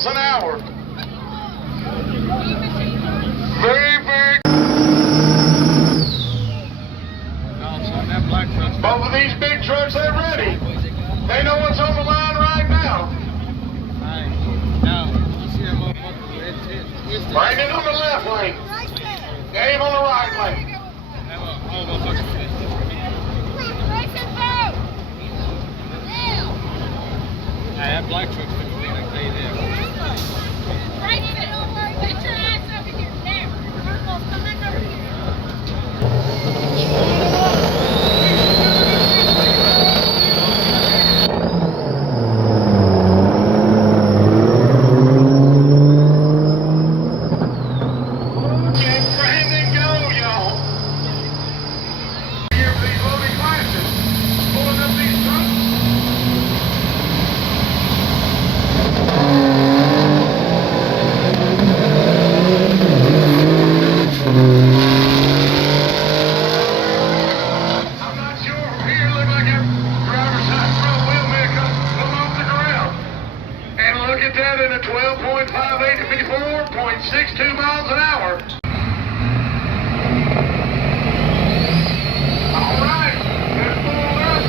miles an hour. Very, very. Both of these big trucks, they're ready. They know what's on the line right now. Brandon on the left lane. Dave on the right lane. That black truck's been going to stay there. Right, get your ass over here now. Purple, come in over here. Get Brandon go, y'all. Here for these loading classes. Pulling up these trucks. I'm not sure from here. Look like that driver's side front wheel may come off the ground. And look at that in a 12.58 to 54.62 miles an hour. All right, let's pull up.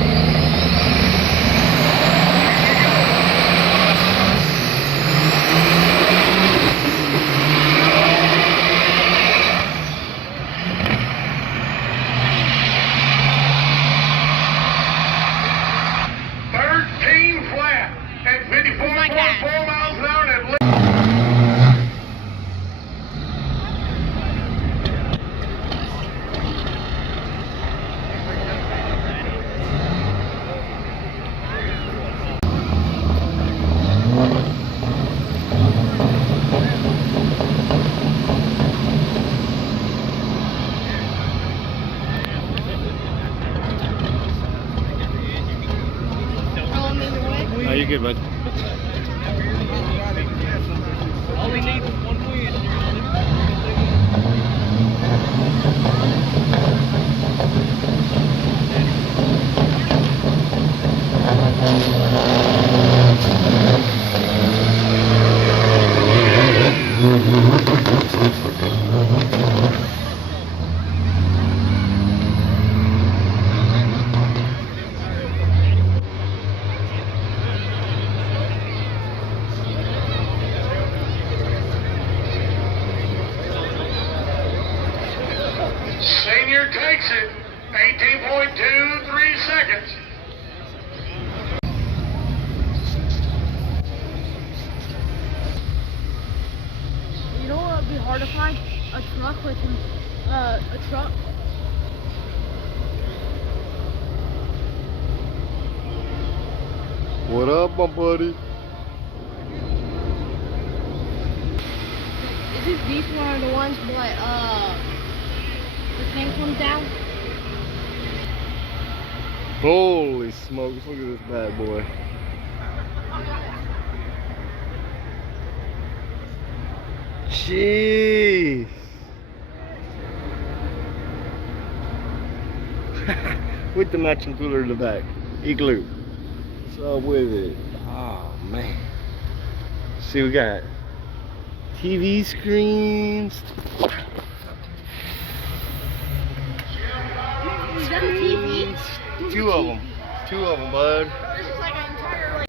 Flat at 54.4 miles an hour. And Oh, you're good, bud. All we need is one win. Senior takes it, 18.23 seconds. You know what would be hard to find? A truck with a truck. What up, my buddy? Is these one of the ones but the thing comes down? Holy smokes, look at this bad boy. Jeez. With the matching cooler in the back. Igloo. What's up with it? Oh, man. See, we got TV screens. Is that a TV? Two of them. Two of them, bud. This is like an entire like.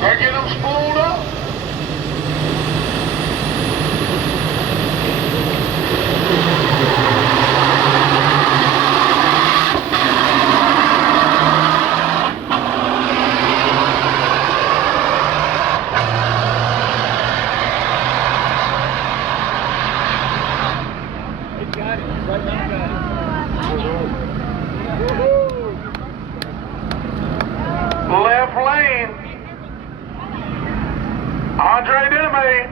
They're getting them spooled up. Got it. Right now, got it. way.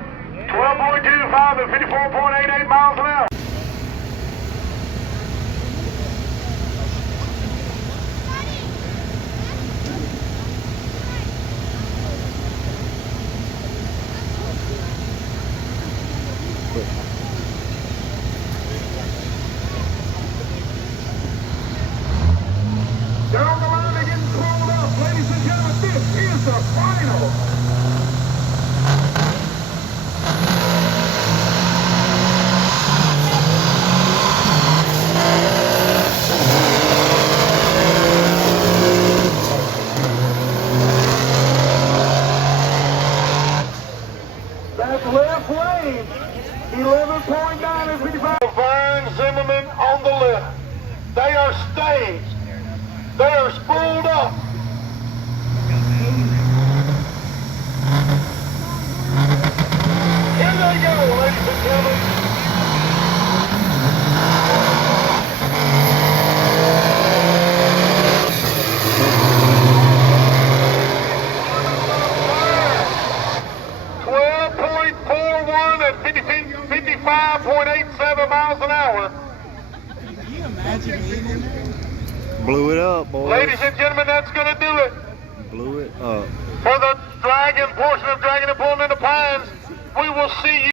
12.25 and 54.88 miles an hour. Down the line, they're getting pulled up. Ladies and gentlemen, this is the final. That's left lane. 11.9 and 55. Vern Zimmerman on the left. They are staged. They are spooled up. Here they go, ladies and gentlemen. At 55.87 miles an hour. Can you imagine being in there? Blew it up, boys. Ladies and gentlemen, that's going to do it. Blew it up. For the Dragon portion of Dragon and Pulling in the Pines, we will see you.